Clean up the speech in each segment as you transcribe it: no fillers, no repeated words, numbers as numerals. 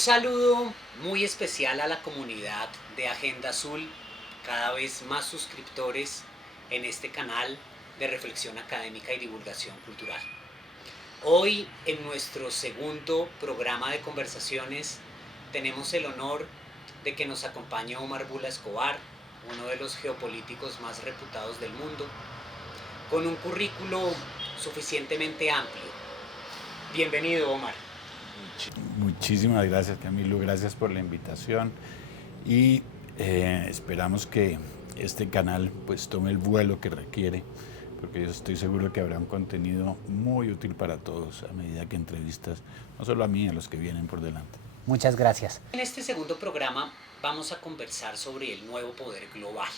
saludo muy especial a la comunidad de Agenda Azul, cada vez más suscriptores en este canal de reflexión académica y divulgación cultural. Hoy, en nuestro segundo programa de conversaciones, tenemos el honor de que nos acompañe Omar Bula Escobar, uno de los geopolíticos más reputados del mundo, con un currículo suficientemente amplio. Bienvenido, Omar. Muchísimas gracias, Camilo, gracias por la invitación y esperamos que este canal pues tome el vuelo que requiere, porque yo estoy seguro que habrá un contenido muy útil para todos a medida que entrevistas, no solo a mí, a los que vienen por delante. Muchas gracias. En este segundo programa vamos a conversar sobre el nuevo poder global.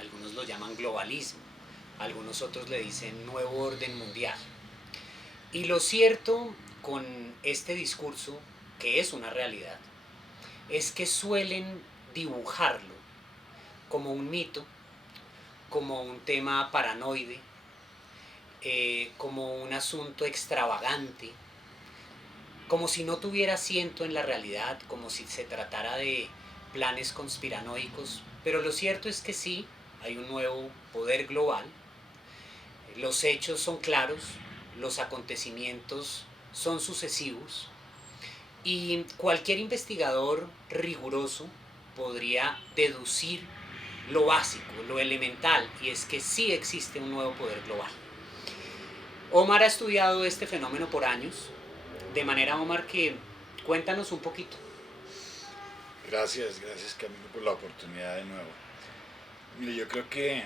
Algunos lo llaman globalismo, algunos otros le dicen nuevo orden mundial. Y lo cierto con este discurso, que es una realidad, es que suelen dibujarlo como un mito, como un tema paranoide, como un asunto extravagante, como si no tuviera asiento en la realidad, como si se tratara de planes conspiranoicos. Pero lo cierto es que sí, hay un nuevo poder global, los hechos son claros, los acontecimientos son sucesivos y cualquier investigador riguroso podría deducir lo básico, lo elemental, y es que sí existe un nuevo poder global. Omar ha estudiado este fenómeno por años, de manera, Omar, que cuéntanos un poquito. Gracias Camilo por la oportunidad de nuevo. Mire, yo creo que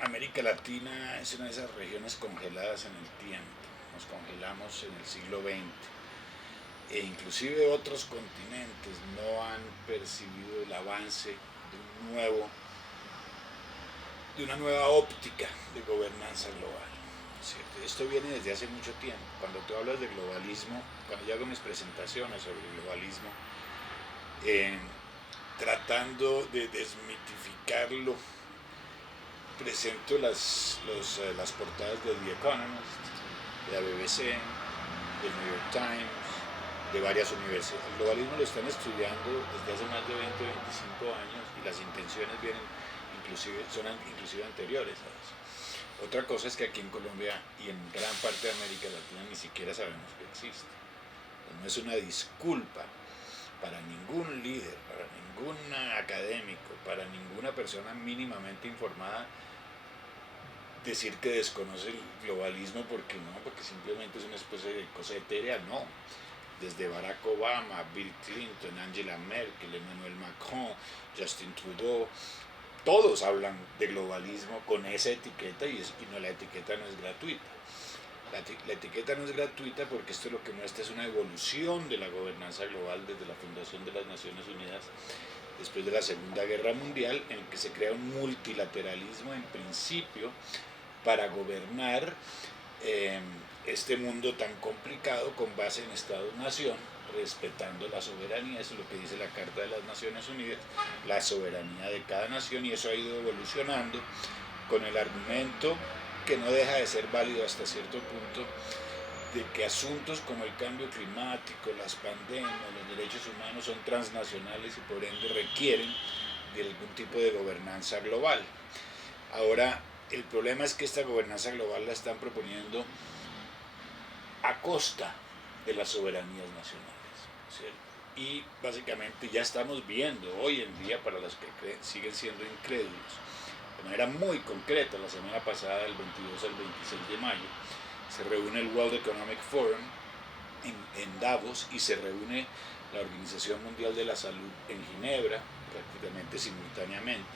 América Latina es una de esas regiones congeladas en el tiempo. Nos congelamos en el siglo XX e inclusive otros continentes no han percibido el avance de una nueva óptica de gobernanza global. ¿Cierto? Esto viene desde hace mucho tiempo. Cuando tú hablas de globalismo, cuando yo hago mis presentaciones sobre el globalismo, tratando de desmitificarlo, presento las portadas de The Economist, de la BBC, del New York Times, de varias universidades. El globalismo lo están estudiando desde hace más de 20-25 años y las intenciones son inclusive anteriores a eso. Otra cosa es que aquí en Colombia y en gran parte de América Latina ni siquiera sabemos que existe. No es una disculpa para ningún líder, para ningún académico, para ninguna persona mínimamente informada decir que desconoce el globalismo porque simplemente es una especie de cosa etérea, no. Desde Barack Obama, Bill Clinton, Angela Merkel, Emmanuel Macron, Justin Trudeau, todos hablan de globalismo con esa etiqueta y la etiqueta no es gratuita. La etiqueta no es gratuita porque esto lo que muestra es una evolución de la gobernanza global desde la fundación de las Naciones Unidas después de la Segunda Guerra Mundial, en el que se crea un multilateralismo en principio para gobernar este mundo tan complicado con base en Estado-Nación, respetando la soberanía. Eso es lo que dice la Carta de las Naciones Unidas, la soberanía de cada nación, y eso ha ido evolucionando con el argumento, que no deja de ser válido hasta cierto punto, de que asuntos como el cambio climático, las pandemias, los derechos humanos son transnacionales y por ende requieren de algún tipo de gobernanza global. Ahora, el problema es que esta gobernanza global la están proponiendo a costa de las soberanías nacionales, ¿cierto? Y básicamente ya estamos viendo hoy en día, para los que siguen siendo incrédulos, de manera muy concreta, la semana pasada, del 22 al 26 de mayo, se reúne el World Economic Forum en Davos y se reúne la Organización Mundial de la Salud en Ginebra, prácticamente simultáneamente,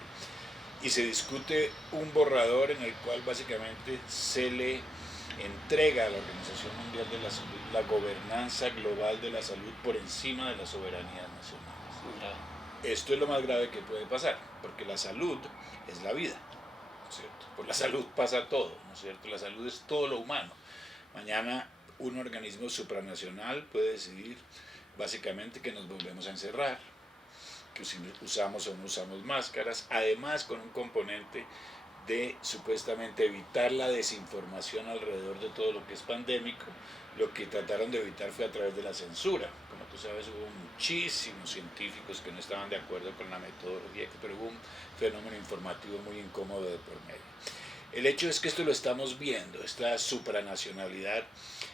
y se discute un borrador en el cual básicamente se le entrega a la Organización Mundial de la Salud la gobernanza global de la salud por encima de las soberanías nacionales. Esto es lo más grave que puede pasar, porque la salud es la vida, ¿no es cierto? Por la salud pasa todo, ¿no es cierto? La salud es todo lo humano. Mañana un organismo supranacional puede decidir básicamente que nos volvemos a encerrar, que si usamos o no usamos máscaras, además con un componente de supuestamente evitar la desinformación alrededor de todo lo que es pandémico. Lo que trataron de evitar fue a través de la censura. Como tú sabes, hubo muchísimos científicos que no estaban de acuerdo con la metodología, pero hubo un fenómeno informativo muy incómodo de por medio. El hecho es que esto lo estamos viendo, esta supranacionalidad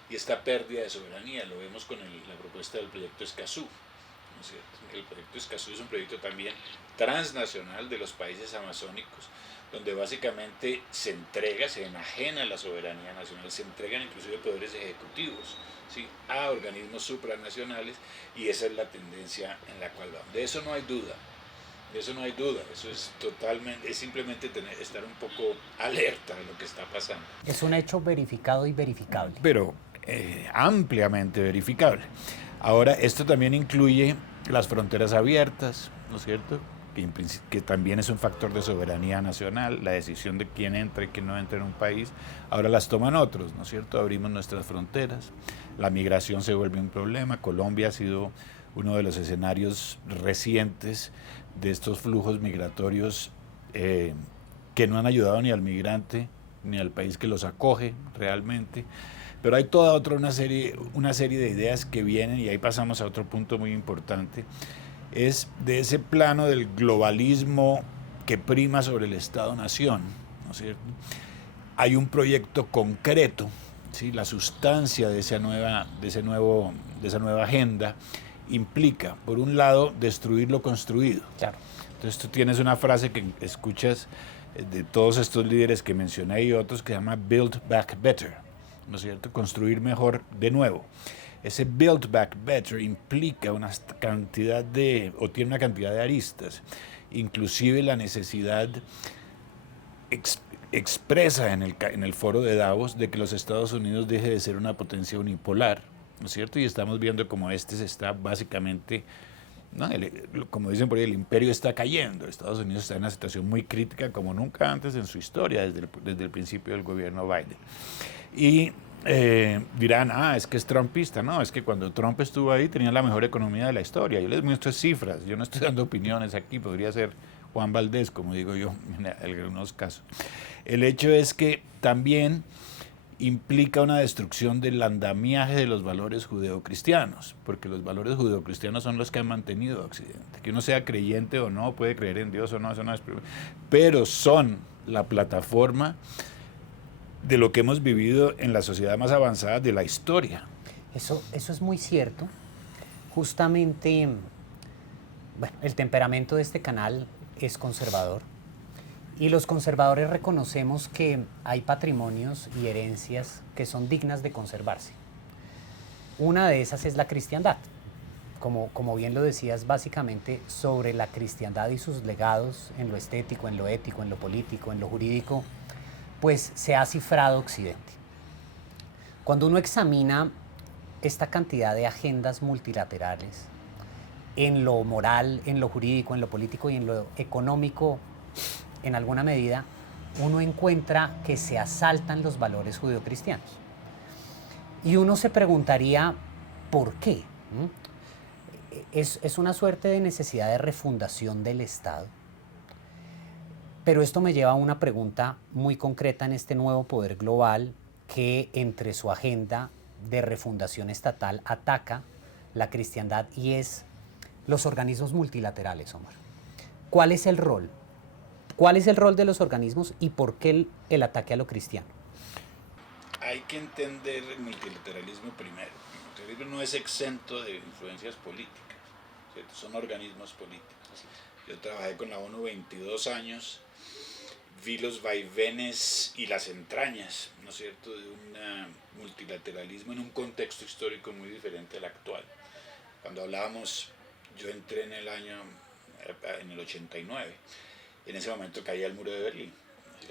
y esta pérdida de soberanía. Lo vemos con la propuesta del proyecto Escazú, ¿no es cierto? El proyecto Escazú es un proyecto también transnacional de los países amazónicos, donde básicamente se enajena la soberanía nacional, se entregan inclusive poderes ejecutivos, ¿sí?, a organismos supranacionales, y esa es la tendencia en la cual vamos. De eso no hay duda, eso es totalmente, es simplemente estar un poco alerta de lo que está pasando. Es un hecho verificado y verificable. Pero ampliamente verificable. Ahora, esto también incluye las fronteras abiertas, ¿no es cierto?, que también es un factor de soberanía nacional, la decisión de quién entra y quién no entra en un país. Ahora las toman otros, ¿no es cierto? Abrimos nuestras fronteras, la migración se vuelve un problema. Colombia ha sido uno de los escenarios recientes de estos flujos migratorios que no han ayudado ni al migrante ni al país que los acoge realmente. Pero hay toda una serie de ideas que vienen, y ahí pasamos a otro punto muy importante. Es de ese plano del globalismo que prima sobre el Estado-Nación, ¿no es cierto? Hay un proyecto concreto, ¿sí? La sustancia de esa nueva agenda implica, por un lado, destruir lo construido. Claro. Entonces tú tienes una frase que escuchas de todos estos líderes que mencioné y otros, que se llama Build Back Better, ¿no es cierto? Construir mejor de nuevo. Ese Build Back Better implica tiene una cantidad de aristas, inclusive la necesidad expresa en el foro de Davos de que los Estados Unidos deje de ser una potencia unipolar, ¿no es cierto? Y estamos viendo como se está básicamente, ¿no?, como dicen por ahí, el imperio está cayendo. Estados Unidos está en una situación muy crítica como nunca antes en su historia, desde el principio del gobierno Biden. Y dirán, es que es trumpista. No, es que cuando Trump estuvo ahí tenía la mejor economía de la historia. Yo les muestro cifras, yo no estoy dando opiniones aquí, podría ser Juan Valdés, como digo yo en algunos casos. El hecho es que también implica una destrucción del andamiaje de los valores judeocristianos, porque los valores judeocristianos son los que han mantenido a Occidente. Que uno sea creyente o no, puede creer en Dios o no, eso no es, pero son la plataforma de lo que hemos vivido en la sociedad más avanzada de la historia. Eso es muy cierto. Justamente, bueno, el temperamento de este canal es conservador, y los conservadores reconocemos que hay patrimonios y herencias que son dignas de conservarse. Una de esas es la cristiandad. Como bien lo decías, básicamente sobre la cristiandad y sus legados en lo estético, en lo ético, en lo político, en lo jurídico, pues se ha cifrado Occidente. Cuando uno examina esta cantidad de agendas multilaterales, en lo moral, en lo jurídico, en lo político y en lo económico, en alguna medida, uno encuentra que se asaltan los valores judeocristianos. Y uno se preguntaría, ¿por qué? Es una suerte de necesidad de refundación del Estado. Pero esto me lleva a una pregunta muy concreta en este nuevo poder global que, entre su agenda de refundación estatal, ataca la cristiandad, y es los organismos multilaterales, Omar. ¿Cuál es el rol? ¿Cuál es el rol de los organismos y por qué el ataque a lo cristiano? Hay que entender el multilateralismo primero. El multilateralismo no es exento de influencias políticas, ¿cierto? Son organismos políticos. Yo trabajé con la ONU 22 años, vi los vaivenes y las entrañas, ¿no es cierto?, de un multilateralismo en un contexto histórico muy diferente al actual. Cuando hablábamos, yo entré en el 89, en ese momento caía el muro de Berlín,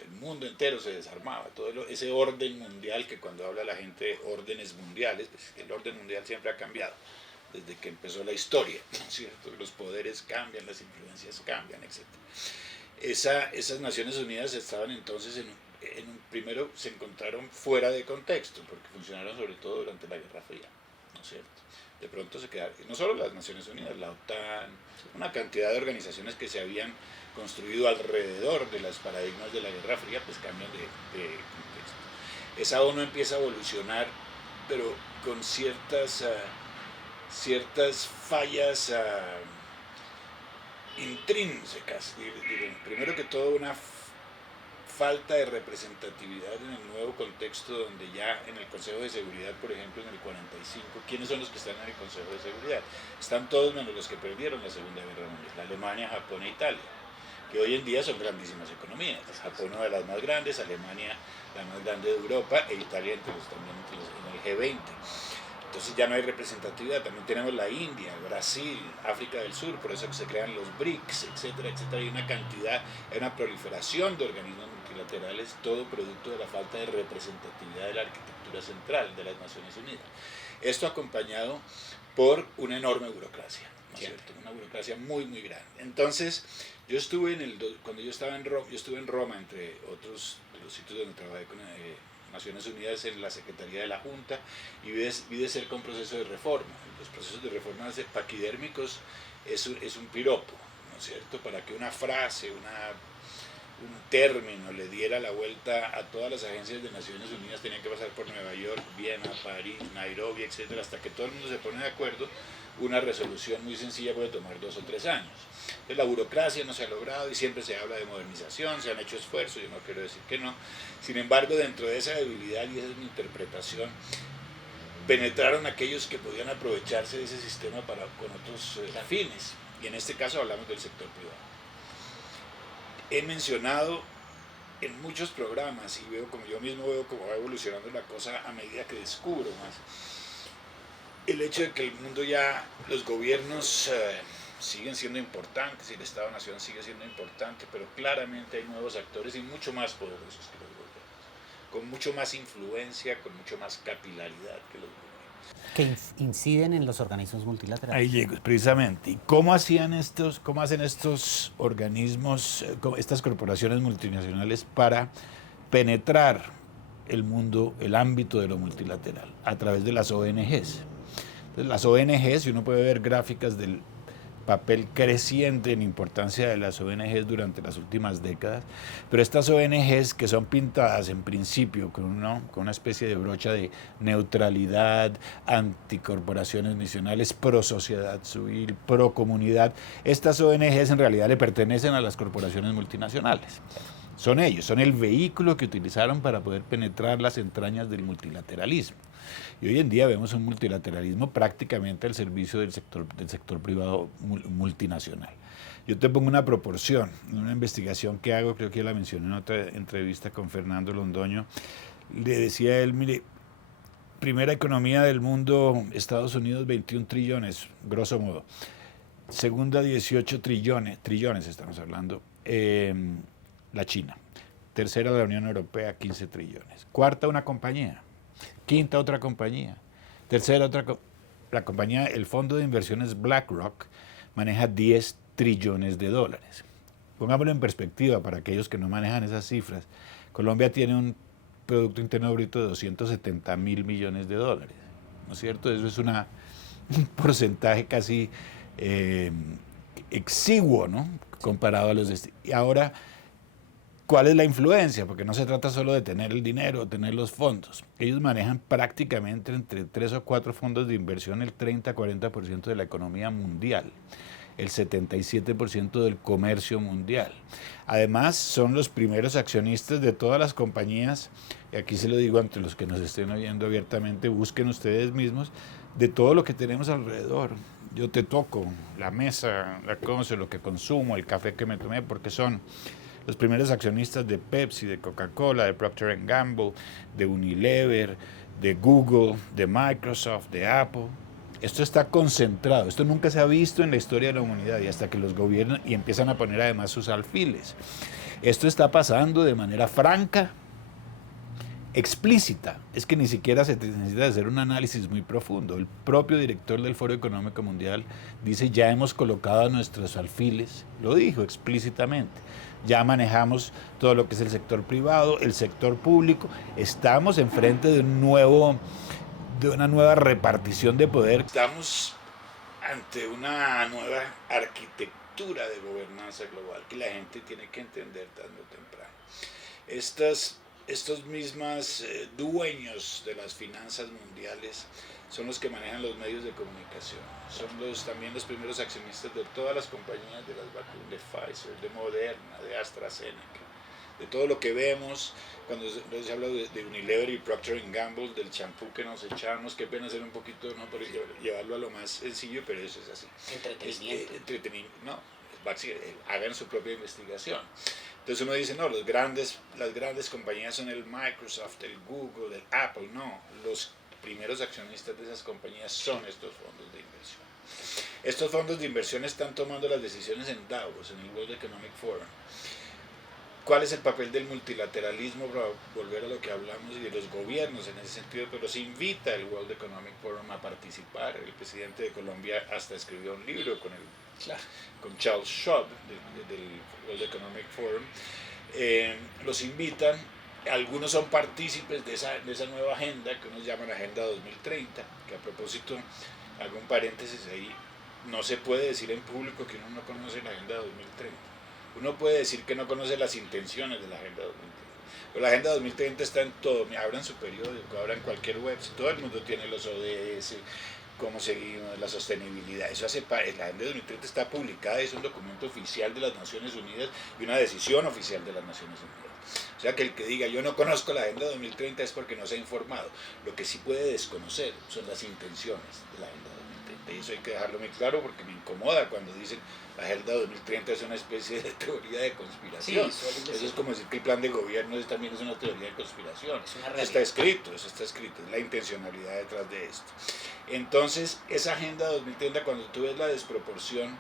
el mundo entero se desarmaba, todo ese orden mundial, que cuando habla la gente de órdenes mundiales, pues el orden mundial siempre ha cambiado desde que empezó la historia, ¿no es cierto? Los poderes cambian, las influencias cambian, etc. Esas Naciones Unidas estaban entonces primero se encontraron fuera de contexto, porque funcionaron sobre todo durante la Guerra Fría, ¿no es cierto? De pronto se quedaron, no solo las Naciones Unidas, la OTAN, una cantidad de organizaciones que se habían construido alrededor de los paradigmas de la Guerra Fría, pues cambian de contexto. Esa ONU empieza a evolucionar, pero con ciertas fallas intrínsecas. Primero que todo, una falta de representatividad en el nuevo contexto, donde ya en el Consejo de Seguridad, por ejemplo, en el 45, ¿quiénes son los que están en el Consejo de Seguridad? Están todos menos los que perdieron la Segunda Guerra Mundial, Alemania, Japón e Italia, que hoy en día son grandísimas economías. Japón, una de las más grandes, Alemania, la más grande de Europa, e Italia también en el G20. Entonces ya no hay representatividad. También tenemos la India, Brasil, África del Sur, por eso se crean los BRICS, etcétera, etcétera. Hay una cantidad, hay una proliferación de organismos multilaterales, todo producto de la falta de representatividad de la arquitectura central de las Naciones Unidas. Esto acompañado por una enorme burocracia, ¿no es cierto? Una burocracia muy, muy grande. Entonces, yo estuve cuando yo estaba en Roma, entre otros de los sitios donde trabajé con Naciones Unidas, en la Secretaría de la Junta, y vi de cerca un proceso de reforma. Los procesos de reforma paquidérmicos es un piropo, ¿no es cierto? Para que una frase, un término le diera la vuelta a todas las agencias de Naciones Unidas, tenía que pasar por Nueva York, Viena, París, Nairobi, etcétera, hasta que todo el mundo se pone de acuerdo. Una resolución muy sencilla puede tomar 2 o 3 años. Entonces, la burocracia no se ha logrado y siempre se habla de modernización, se han hecho esfuerzos, yo no quiero decir que no. Sin embargo, dentro de esa debilidad, y esa es mi interpretación, penetraron aquellos que podían aprovecharse de ese sistema con otros fines, y en este caso hablamos del sector privado. He mencionado en muchos programas, y yo mismo veo cómo va evolucionando la cosa a medida que descubro más, el hecho de que el mundo ya, los gobiernos siguen siendo importantes y el Estado-Nación sigue siendo importante, pero claramente hay nuevos actores y mucho más poderosos que los gobiernos, con mucho más influencia, con mucho más capilaridad que los gobiernos. Que inciden en los organismos multilaterales. Ahí llego, precisamente. ¿Y cómo hacen estos organismos, estas corporaciones multinacionales para penetrar el mundo, el ámbito de lo multilateral? A través de las ONGs. Entonces, las ONGs, y uno puede ver gráficas del papel creciente en importancia de las ONGs durante las últimas décadas, pero estas ONGs que son pintadas en principio con una especie de brocha de neutralidad, anticorporaciones misionales, pro sociedad civil, pro comunidad, estas ONGs en realidad le pertenecen a las corporaciones multinacionales. Son ellos, son el vehículo que utilizaron para poder penetrar las entrañas del multilateralismo. Y hoy en día vemos un multilateralismo prácticamente al servicio del sector privado multinacional. Yo te pongo una proporción, una investigación que hago, creo que ya la mencioné en otra entrevista con Fernando Londoño. Le decía a él, mire, primera economía del mundo, Estados Unidos, 21 trillones, grosso modo. Segunda, 18 trillones estamos hablando, la China. Tercera, la Unión Europea, 15 trillones. Cuarta, una compañía. Quinta, otra compañía. Tercera, la compañía, el fondo de inversiones BlackRock, maneja 10 trillones de dólares. Pongámoslo en perspectiva para aquellos que no manejan esas cifras. Colombia tiene un Producto Interno Bruto de 270.000 millones de dólares, ¿no es cierto? Eso es un porcentaje casi exiguo, ¿no? Comparado a los de este. Y ahora, ¿cuál es la influencia? Porque no se trata solo de tener el dinero, tener los fondos. Ellos manejan prácticamente entre 3 o 4 fondos de inversión el 30-40% de la economía mundial, el 77% del comercio mundial. Además, son los primeros accionistas de todas las compañías, y aquí se lo digo ante los que nos estén oyendo abiertamente, busquen ustedes mismos, de todo lo que tenemos alrededor. Yo te toco la mesa, la cosa, lo que consumo, el café que me tomé, porque son los primeros accionistas de Pepsi, de Coca-Cola, de Procter & Gamble, de Unilever, de Google, de Microsoft, de Apple. Esto está concentrado, esto nunca se ha visto en la historia de la humanidad, y hasta que los gobiernos y empiezan a poner además sus alfiles. Esto está pasando de manera franca, explícita. Es que ni siquiera se necesita hacer un análisis muy profundo. El propio director del Foro Económico Mundial dice: ya hemos colocado nuestros alfiles, lo dijo explícitamente. Ya manejamos todo lo que es el sector privado, el sector público. Estamos enfrente de un nuevo de una nueva repartición de poder. Estamos ante una nueva arquitectura de gobernanza global que la gente tiene que entender tarde o temprano. Estos mismos dueños de las finanzas mundiales son los que manejan los medios de comunicación, son también los primeros accionistas de todas las compañías de las vacunas, de Pfizer, de Moderna, de AstraZeneca, de todo lo que vemos cuando se habla de Unilever y Procter & Gamble, del champú que nos echamos, qué pena hacer un poquito, ¿no?, por llevarlo a lo más sencillo, pero eso es así. Entretenimiento. No, hagan su propia investigación. Entonces uno dice, no, las grandes compañías son el Microsoft, el Google, el Apple. No, los primeros accionistas de esas compañías son estos fondos de inversión. Estos fondos de inversión están tomando las decisiones en Davos, en el World Economic Forum. ¿Cuál es el papel del multilateralismo, para volver a lo que hablamos, y de los gobiernos en ese sentido? Pero se invita el World Economic Forum a participar. El presidente de Colombia hasta escribió un libro con Charles Schwab del World Economic Forum. Los invitan, algunos son partícipes de esa nueva agenda que unos llaman Agenda 2030, que a propósito, hago un paréntesis ahí, no se puede decir en público que uno no conoce la Agenda 2030. Uno puede decir que no conoce las intenciones de la Agenda 2030, pero la Agenda 2030 está en todo. Abran su periódico, abran cualquier web, todo el mundo tiene los ODS, cómo seguimos, la sostenibilidad. Eso hace la Agenda 2030 está publicada, es un documento oficial de las Naciones Unidas y una decisión oficial de las Naciones Unidas. O sea, que el que diga yo no conozco la Agenda 2030 es porque no se ha informado. Lo que sí puede desconocer son las intenciones de la Agenda 2030, y eso hay que dejarlo muy claro, porque me incomoda cuando dicen la Agenda 2030 es una especie de teoría de conspiración. Sí, eso es como decir que el plan de gobierno también es una teoría de conspiración. Eso está escrito, es la intencionalidad detrás de esto. Entonces, esa Agenda 2030, cuando tú ves la desproporción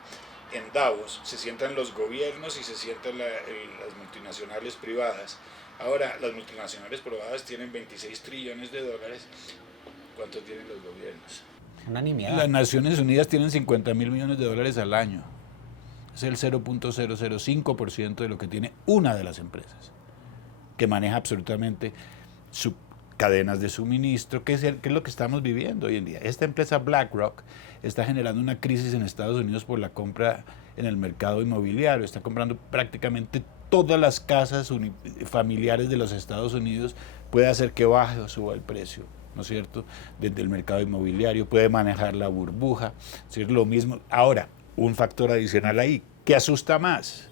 en Davos, se sientan los gobiernos y se sientan las multinacionales privadas. Ahora, las multinacionales privadas tienen 26 trillones de dólares. ¿Cuánto tienen los gobiernos? Una nimiedad. Las Naciones Unidas tienen 50.000 millones de dólares al año. Es el 0.005% de lo que tiene una de las empresas, que maneja absolutamente sus cadenas de suministro, que es lo que estamos viviendo hoy en día. Esta empresa BlackRock está generando una crisis en Estados Unidos por la compra en el mercado inmobiliario. Está comprando prácticamente todas las casas familiares de los Estados Unidos. Puede hacer que baje o suba el precio, ¿no es cierto?, desde el mercado inmobiliario. Puede manejar la burbuja, es lo mismo. Ahora, un factor adicional ahí, que asusta más,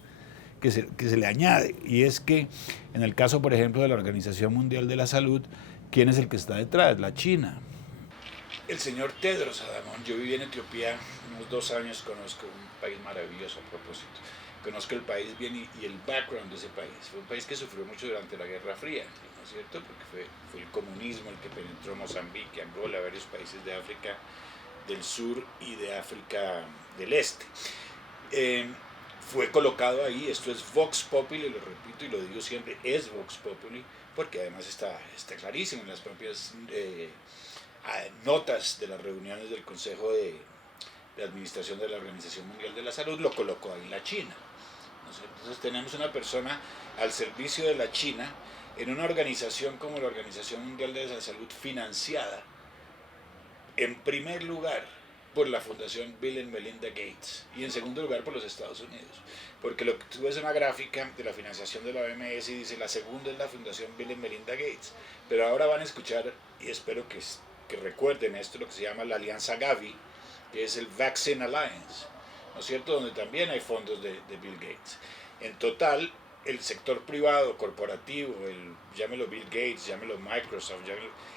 que se le añade, y es que en el caso, por ejemplo, de la Organización Mundial de la Salud, ¿quién es el que está detrás? La China. El señor Tedros Adhanom. Yo viví en Etiopía unos 2 años, conozco un país maravilloso a propósito. Conozco el país bien y el background de ese país. Fue un país que sufrió mucho durante la Guerra Fría, ¿no es cierto? Porque fue el comunismo el que penetró Mozambique, Angola, varios países de África del Sur y de África del Este. Fue colocado ahí, esto es Vox Populi, lo repito y lo digo siempre, es Vox Populi, porque además está clarísimo en las propias notas de las reuniones del Consejo de Administración de la Organización Mundial de la Salud, lo colocó ahí la China. Entonces tenemos una persona al servicio de la China en una organización como la Organización Mundial de la Salud, financiada en primer lugar por la Fundación Bill and Melinda Gates y en segundo lugar por los Estados Unidos, porque lo que tú ves en una gráfica de la financiación de la OMS y dice la segunda es la Fundación Bill and Melinda Gates, pero ahora van a escuchar, y espero que recuerden esto, lo que se llama la Alianza Gavi, que es el Vaccine Alliance, ¿no es cierto?, donde también hay fondos de Bill Gates. En total, el sector privado, corporativo, llámelo Bill Gates, llámelo Microsoft,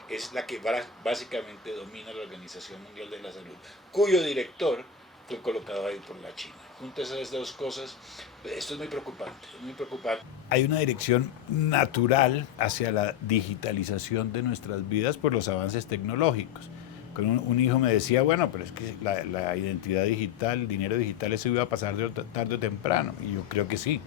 es la que básicamente domina la Organización Mundial de la Salud, cuyo director fue colocado ahí por la China. Juntas esas dos cosas, esto es muy preocupante, Hay una dirección natural hacia la digitalización de nuestras vidas por los avances tecnológicos. Un hijo me decía, bueno, pero es que la identidad digital, el dinero digital, eso iba a pasar tarde o temprano. Y yo creo que sí,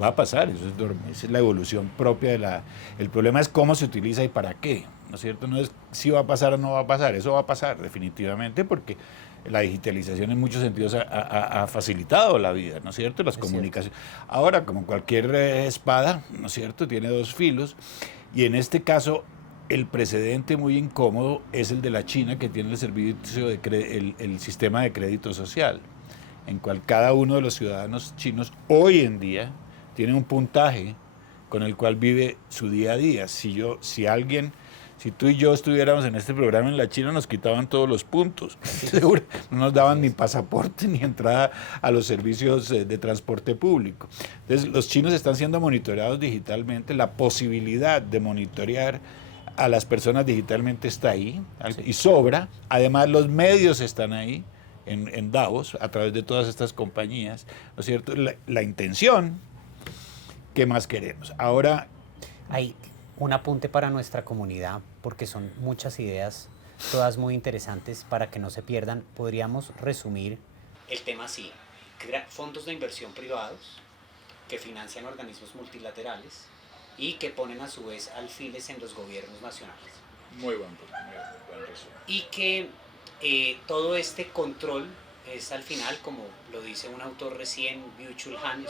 va a pasar, esa es la evolución propia el problema es cómo se utiliza y para qué, ¿no es cierto? No es si va a pasar o no va a pasar, eso va a pasar definitivamente, porque la digitalización en muchos sentidos ha facilitado la vida, ¿no es cierto? Las comunicaciones. Ahora, como cualquier espada, ¿no es cierto?, tiene 2 filos, y en este caso el precedente muy incómodo es el de la China, que tiene el servicio el sistema de crédito social, en cual cada uno de los ciudadanos chinos hoy en día tiene un puntaje con el cual vive su día a día. Si tú y yo estuviéramos en este programa en la China, nos quitaban todos los puntos. Seguro, no nos daban ni pasaporte ni entrada a los servicios de transporte público. Entonces, los chinos están siendo monitoreados digitalmente. La posibilidad de monitorear a las personas digitalmente está ahí, sí, y sobra. Además, los medios están ahí, en Davos, a través de todas estas compañías, ¿no es cierto? La intención, ¿qué más queremos? Ahora... Hay un apunte para nuestra comunidad, porque son muchas ideas, todas muy interesantes, para que no se pierdan. Podríamos resumir el tema así: fondos de inversión privados que financian organismos multilaterales y que ponen a su vez alfiles en los gobiernos nacionales. Muy buen resumen. Y que todo este control es, al final, como lo dice un autor recién, Byung-Chul Han,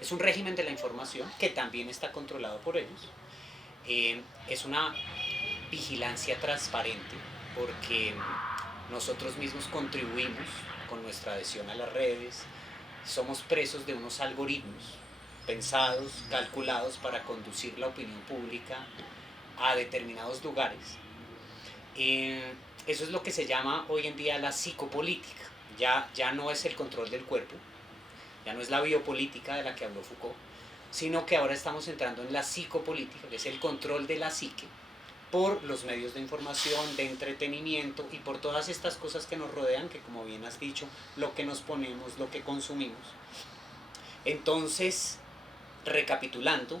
es un régimen de la información que también está controlado por ellos. Es una vigilancia transparente, porque nosotros mismos contribuimos con nuestra adhesión a las redes, somos presos de unos algoritmos pensados, calculados para conducir la opinión pública a determinados lugares. Eso es lo que se llama hoy en día la psicopolítica. Ya no es el control del cuerpo, ya no es la biopolítica de la que habló Foucault, sino que ahora estamos entrando en la psicopolítica, que es el control de la psique por los medios de información, de entretenimiento y por todas estas cosas que nos rodean, que, como bien has dicho, lo que nos ponemos, lo que consumimos. Entonces, recapitulando,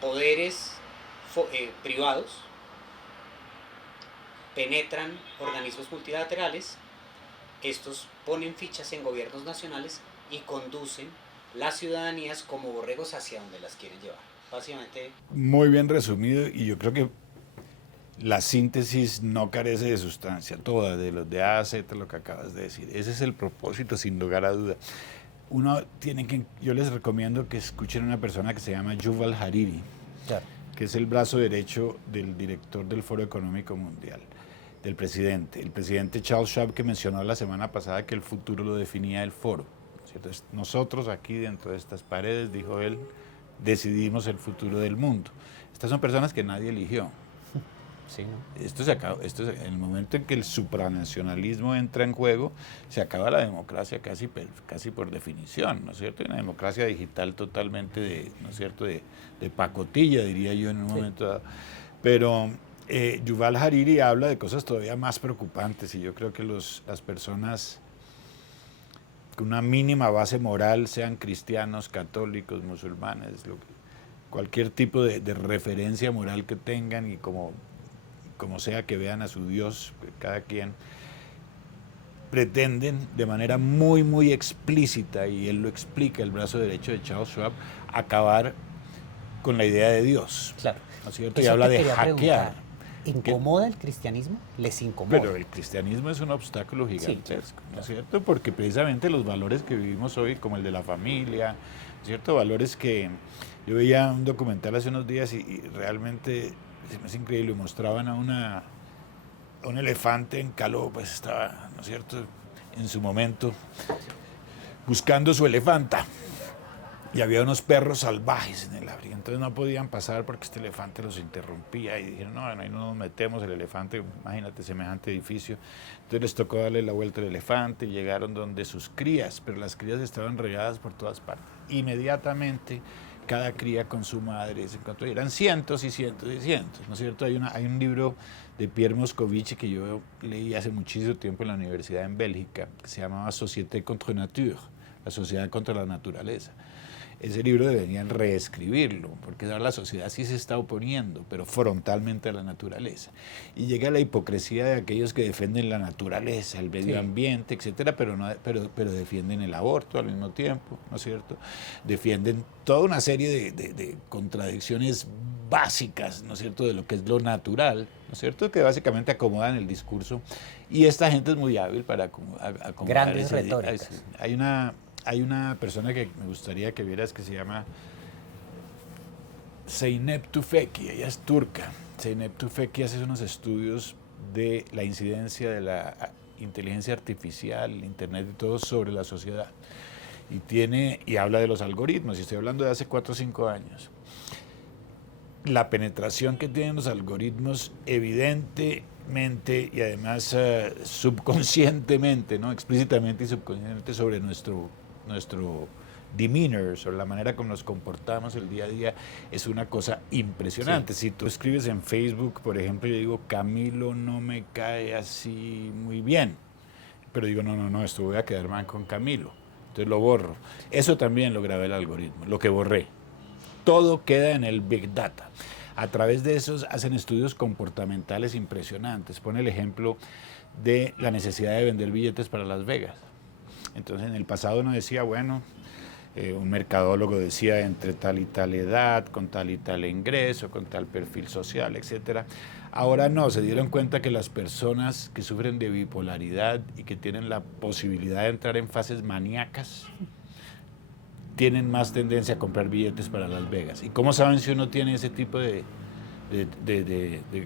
poderes privados penetran organismos multilaterales, estos ponen fichas en gobiernos nacionales y conducen las ciudadanías como borregos hacia donde las quieren llevar. Básicamente... Muy bien resumido, y yo creo que la síntesis no carece de sustancia, toda, de los de A a Z, lo que acabas de decir. Ese es el propósito, sin lugar a duda. Yo les recomiendo que escuchen a una persona que se llama Yuval Hariri, claro, que es el brazo derecho del director del Foro Económico Mundial, del presidente. El presidente Charles Schwab, que mencionó la semana pasada que el futuro lo definía el foro, ¿cierto? Nosotros aquí dentro de estas paredes, dijo él, decidimos el futuro del mundo. Estas son personas que nadie eligió. Sí, ¿no? Esto en el momento en que el supranacionalismo entra en juego, se acaba la democracia casi por definición, ¿no es cierto? Una democracia digital totalmente ¿no es cierto?, de pacotilla, diría yo en un momento dado. Pero Yuval Hariri habla de cosas todavía más preocupantes, y yo creo que las personas con una mínima base moral, sean cristianos, católicos, musulmanes, cualquier tipo de referencia moral que tengan, y como sea que vean a su Dios, cada quien, pretenden de manera muy, muy explícita, y él lo explica, el brazo derecho de Charles Schwab, acabar con la idea de Dios. Claro. ¿No es cierto? Y habla de hackear. ¿Incomoda el cristianismo? Les incomoda. Pero el cristianismo es un obstáculo gigantesco, sí, ¿no es cierto? Porque precisamente los valores que vivimos hoy, como el de la familia, ¿cierto? Valores que... Yo veía un documental hace unos días y realmente se me hace increíble. Mostraban a un elefante en caló, pues estaba, ¿no es cierto?, en su momento buscando su elefanta. Y había unos perros salvajes en el abrigo, entonces no podían pasar porque este elefante los interrumpía, y dijeron, no, ahí no nos metemos, el elefante, imagínate semejante edificio. Entonces les tocó darle la vuelta al elefante y llegaron donde sus crías, pero las crías estaban regadas por todas partes. Inmediatamente cada cría con su madre se encontró, y eran cientos y cientos y cientos, ¿no es cierto? Hay un libro de Pierre Moscovici que yo leí hace muchísimo tiempo en la universidad en Bélgica, que se llamaba Société contre Nature, la sociedad contra la naturaleza. Ese libro deberían reescribirlo, porque ahora la sociedad sí se está oponiendo, pero frontalmente a la naturaleza. Y llega la hipocresía de aquellos que defienden la naturaleza, el medio ambiente, etcétera, pero defienden el aborto al mismo tiempo, ¿no es cierto? Defienden toda una serie de contradicciones básicas, ¿no es cierto?, de lo que es lo natural, ¿no es cierto?, que básicamente acomodan el discurso. Y esta gente es muy hábil para acomodar. Grandes retóricas. Hay una persona que me gustaría que vieras, que se llama Zeynep Tufekci, ella es turca. Zeynep Tufekci hace unos estudios de la incidencia de la inteligencia artificial, el internet y todo sobre la sociedad. Y habla de los algoritmos, y estoy hablando de hace 4 o 5 años. La penetración que tienen los algoritmos evidentemente y además subconscientemente, ¿no? Explícitamente y subconscientemente sobre nuestro demeanor, sobre la manera como nos comportamos el día a día, es una cosa impresionante. Sí. Si tú escribes en Facebook, por ejemplo, yo digo, Camilo no me cae así muy bien, pero digo, no, esto voy a quedar mal con Camilo, entonces lo borro. Eso también lo grabé el algoritmo, lo que borré. Todo queda en el Big Data. A través de esos hacen estudios comportamentales impresionantes. Pone el ejemplo de la necesidad de vender billetes para Las Vegas. Entonces, en el pasado uno decía, bueno, un mercadólogo decía entre tal y tal edad, con tal y tal ingreso, con tal perfil social, etc. Ahora no, se dieron cuenta que las personas que sufren de bipolaridad y que tienen la posibilidad de entrar en fases maníacas, tienen más tendencia a comprar billetes para Las Vegas. ¿Y cómo saben si uno tiene ese tipo de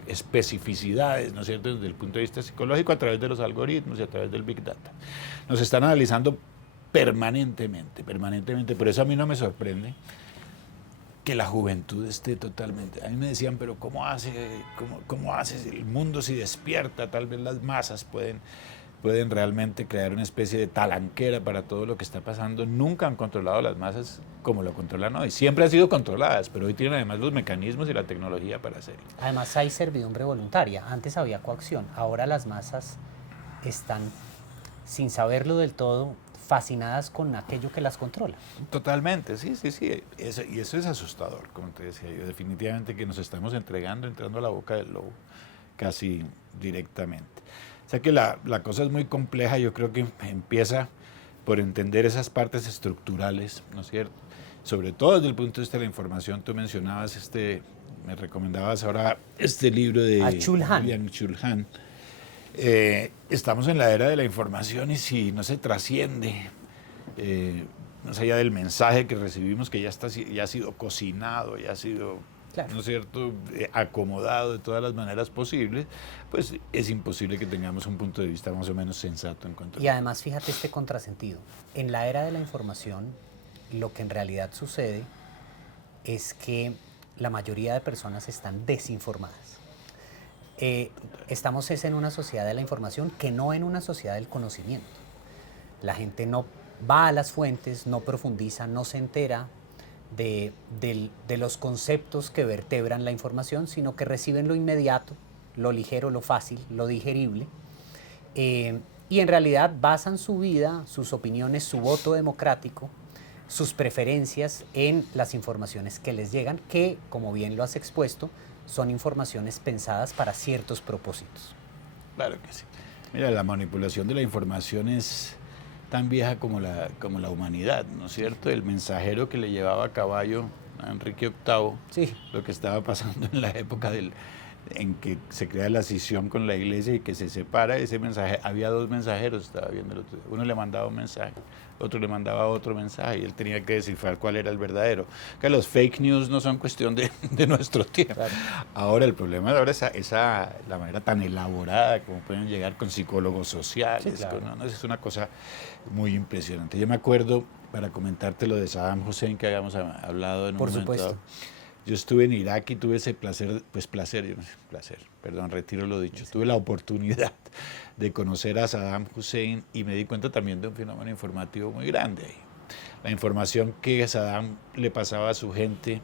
especificidades, ¿no es cierto?, desde el punto de vista psicológico, a través de los algoritmos y a través del Big Data? Nos están analizando permanentemente. Por eso a mí no me sorprende que la juventud esté totalmente... A mí me decían, pero ¿cómo haces el mundo si despierta? Tal vez las masas pueden realmente crear una especie de talanquera para todo lo que está pasando. Nunca han controlado las masas como lo controlan hoy. Siempre han sido controladas, pero hoy tienen además los mecanismos y la tecnología para hacerlo. Además hay servidumbre voluntaria. Antes había coacción. Ahora las masas están, sin saberlo del todo, fascinadas con aquello que las controla. Totalmente, sí. Y eso es asustador, como te decía yo. Definitivamente que nos estamos entrando a la boca del lobo, casi directamente. O sea que la cosa es muy compleja. Yo creo que empieza por entender esas partes estructurales, ¿no es cierto? Sobre todo desde el punto de vista de la información. Tú mencionabas me recomendabas ahora este libro de William Chulhan. Estamos en la era de la información y si no se trasciende, más allá del mensaje que recibimos, que ya ha sido cocinado, ya ha sido... Claro. ¿No es cierto?, acomodado de todas las maneras posibles, pues es imposible que tengamos un punto de vista más o menos sensato en cuanto a... Y además, fíjate este contrasentido. En la era de la información, lo que en realidad sucede es que la mayoría de personas están desinformadas. Estamos en una sociedad de la información que no en una sociedad del conocimiento. La gente no va a las fuentes, no profundiza, no se entera de los conceptos que vertebran la información, sino que reciben lo inmediato, lo ligero, lo fácil, lo digerible, y en realidad basan su vida, sus opiniones, su voto democrático, sus preferencias en las informaciones que les llegan, que, como bien lo has expuesto, son informaciones pensadas para ciertos propósitos. Claro que sí. Mira, la manipulación de la información es tan vieja como la humanidad, ¿no es cierto? El mensajero que le llevaba a caballo a Enrique VIII, sí, lo que estaba pasando en la época en que se crea la escisión con la iglesia y que se separa ese mensaje. Había 2 mensajeros, estaba viendo, uno le mandaba un mensaje, otro le mandaba otro mensaje y él tenía que descifrar cuál era el verdadero. Que los fake news no son cuestión de nuestro tiempo. Claro. Ahora el problema ahora es la manera tan elaborada como pueden llegar con psicólogos sociales. Sí, claro. ¿No? Es una cosa muy impresionante. Yo me acuerdo, para comentarte lo de Saddam Hussein que habíamos hablado en un momento. Por supuesto. Yo estuve en Irak y tuve ese retiro lo dicho, sí. Tuve la oportunidad de conocer a Saddam Hussein y me di cuenta también de un fenómeno informativo muy grande ahí. La información que Saddam le pasaba a su gente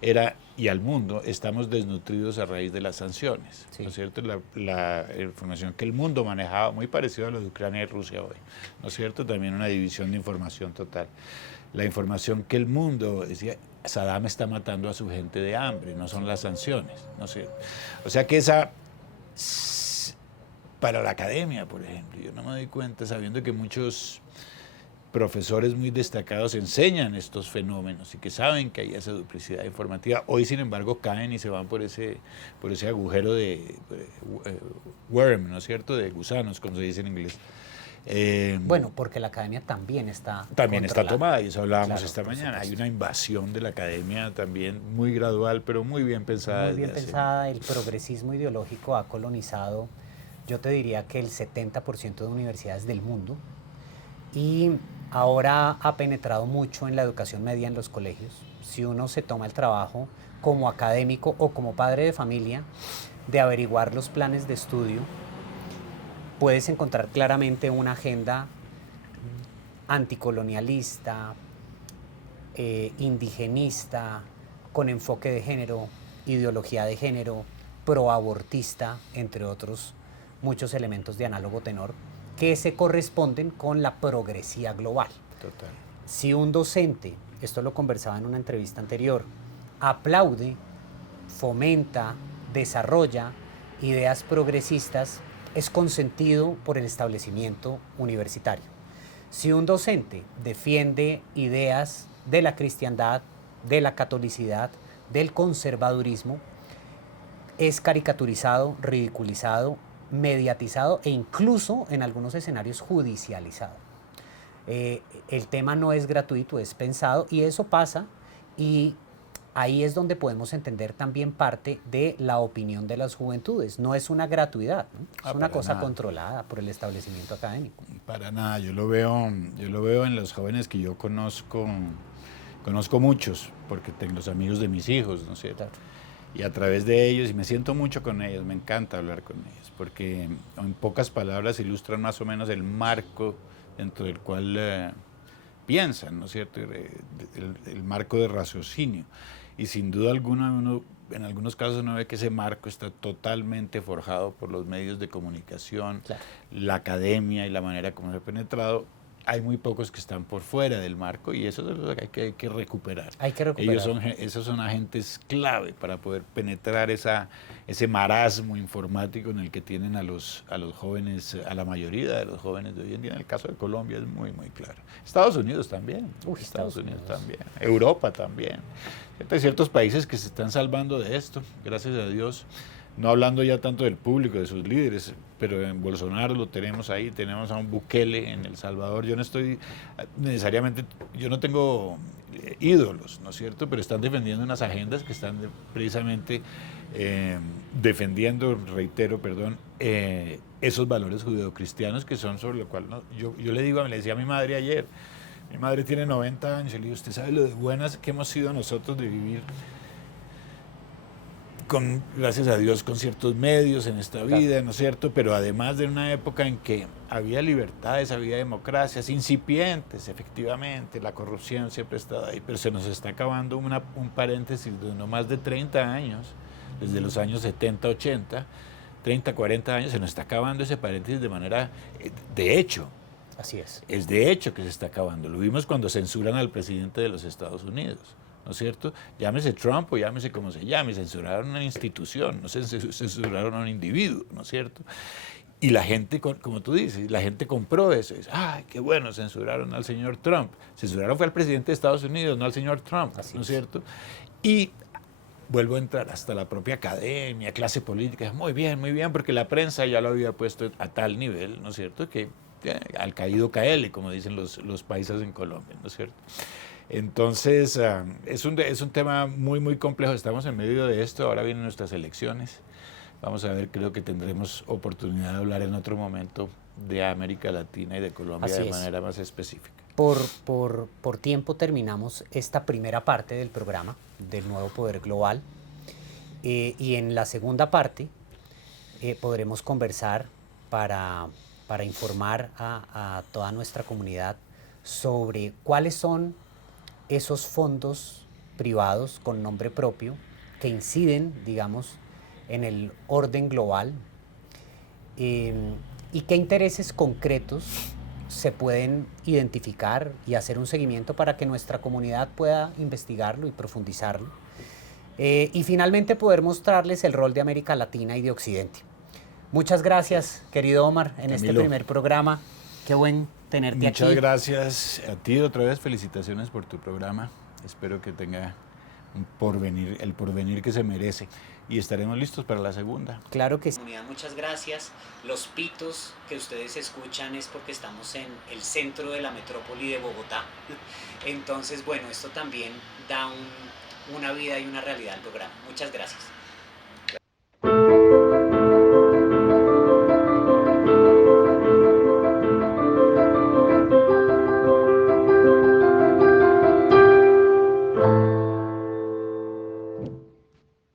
era, y al mundo, estamos desnutridos a raíz de las sanciones, sí. ¿No es cierto? La información que el mundo manejaba, muy parecido a lo de Ucrania y Rusia hoy, ¿no es cierto? También una división de información total. La información que el mundo decía, Saddam está matando a su gente de hambre, no son las sanciones, ¿no es cierto? O sea que para la academia, por ejemplo, yo no me doy cuenta, sabiendo que muchos profesores muy destacados enseñan estos fenómenos y que saben que hay esa duplicidad informativa. Hoy, sin embargo, caen y se van por ese agujero de worm, ¿no es cierto?, de gusanos, como se dice en inglés. Bueno, porque la academia también está tomada, y eso hablábamos claro, esta mañana. Hay supuesto. una invasión de la academia también muy gradual, pero muy bien pensada. Muy bien pensada. El progresismo ideológico ha colonizado, yo te diría que el 70% de universidades del mundo, y ahora ha penetrado mucho en la educación media en los colegios. Si uno se toma el trabajo como académico o como padre de familia de averiguar los planes de estudio, puedes encontrar claramente una agenda anticolonialista, indigenista, con enfoque de género, ideología de género, proabortista, entre otros muchos elementos de análogo tenor, que se corresponden con la progresía global. Total. Si un docente, esto lo conversaba en una entrevista anterior, aplaude, fomenta, desarrolla ideas progresistas, es consentido por el establecimiento universitario. Si un docente defiende ideas de la cristiandad, de la catolicidad, del conservadurismo, es caricaturizado, ridiculizado, mediatizado e incluso en algunos escenarios judicializado. El tema no es gratuito, es pensado, y eso pasa, y ahí es donde podemos entender también parte de la opinión de las juventudes. No es una gratuidad, ¿no? Es una cosa controlada por el establecimiento académico. Para nada, yo lo veo en los jóvenes que yo conozco muchos, porque tengo los amigos de mis hijos, ¿no es cierto? Claro. Y a través de ellos, y me siento mucho con ellos, me encanta hablar con ellos, porque en pocas palabras ilustran más o menos el marco dentro del cual piensan, ¿no es cierto? El marco de raciocinio. Y sin duda alguna, en algunos casos uno ve que ese marco está totalmente forjado por los medios de comunicación, claro, la academia y la manera como se ha penetrado. Hay muy pocos que están por fuera del marco, y eso es lo que hay que recuperar. Hay que recuperar. Esos son agentes clave para poder penetrar ese marasmo informático en el que tienen a los jóvenes, a la mayoría de los jóvenes de hoy en día. En el caso de Colombia es muy, muy claro. Estados Unidos también. Estados Unidos también. Europa también. Hay ciertos países que se están salvando de esto, gracias a Dios. No hablando ya tanto del público, de sus líderes, pero en Bolsonaro lo tenemos ahí, tenemos a un Bukele en El Salvador. Yo no estoy necesariamente, yo no tengo ídolos, ¿no es cierto? Pero están defendiendo unas agendas que están precisamente defendiendo, reitero, perdón, esos valores judeocristianos que son sobre lo cual yo le decía a mi madre ayer. Mi madre tiene 90 años, y le digo, ¿usted sabe lo de buenas que hemos sido nosotros de vivir gracias a Dios, con ciertos medios en esta vida, ¿no es cierto? Pero además de una época en que había libertades, había democracias incipientes, efectivamente, la corrupción siempre ha estado ahí, pero se nos está acabando un paréntesis de no más de 30 años, desde los años 70, 80, 30, 40 años, se nos está acabando ese paréntesis de manera, de hecho. Así es. Es de hecho que se está acabando. Lo vimos cuando censuran al presidente de los Estados Unidos, ¿no es cierto? Llámese Trump o llámese como se llame, censuraron una institución, no censuraron a un individuo, ¿no es cierto? Y la gente, como tú dices, la gente compró eso. Dice, ¡ay, qué bueno! Censuraron al señor Trump. Censuraron fue al presidente de Estados Unidos, no al señor Trump, ¿no es cierto? Y vuelvo a entrar hasta la propia academia, clase política. Muy bien, porque la prensa ya lo había puesto a tal nivel, ¿no es cierto?, que al caído caele, como dicen los paisas en Colombia, ¿no es cierto? Entonces, es un tema muy, muy complejo. Estamos en medio de esto. Ahora vienen nuestras elecciones. Vamos a ver, creo que tendremos oportunidad de hablar en otro momento de América Latina y de Colombia de manera más específica. Por tiempo terminamos esta primera parte del programa del Nuevo Poder Global, y en la segunda parte podremos conversar para informar a toda nuestra comunidad sobre cuáles son esos fondos privados con nombre propio que inciden, digamos, en el orden global, y qué intereses concretos se pueden identificar y hacer un seguimiento para que nuestra comunidad pueda investigarlo y profundizarlo, y finalmente poder mostrarles el rol de América Latina y de Occidente. Muchas gracias, querido Omar, en Camilo, este primer programa. Qué buen tenerte aquí. Muchas gracias a ti otra vez. Felicitaciones por tu programa. Espero que tenga el porvenir que se merece. Y estaremos listos para la segunda. Claro que sí. Comunidad, muchas gracias. Los pitos que ustedes escuchan es porque estamos en el centro de la metrópoli de Bogotá. Entonces, bueno, esto también da una vida y una realidad al programa. Muchas gracias.